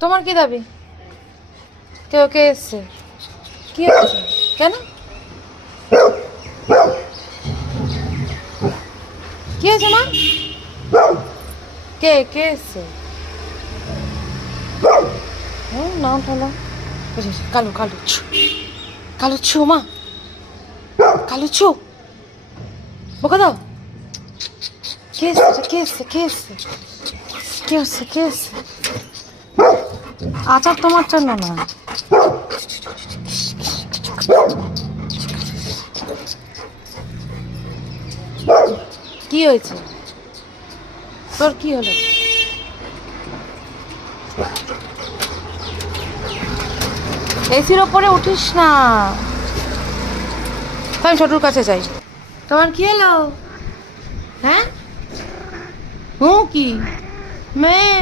তোমার কি দাবি? কেউ কে এসছে? কি হয়েছে? কেন? কি হয়েছে মা? কে কে এসছে? না উঠালো। কালু কালু ছু, কালু ছু মা, কালু ছু, বোকা দাও। কে এসছে? কে এসছে? কে এসছে? কে এসছে? কে এসছে? আচার তোমার জন্য না। কি হয়েছে? তোর কি হলো? এসির ওপরে উঠিস না। আমি ছোটুর কাছে যাই। তোমার কি হলো? হ্যাঁ কি মেয়ে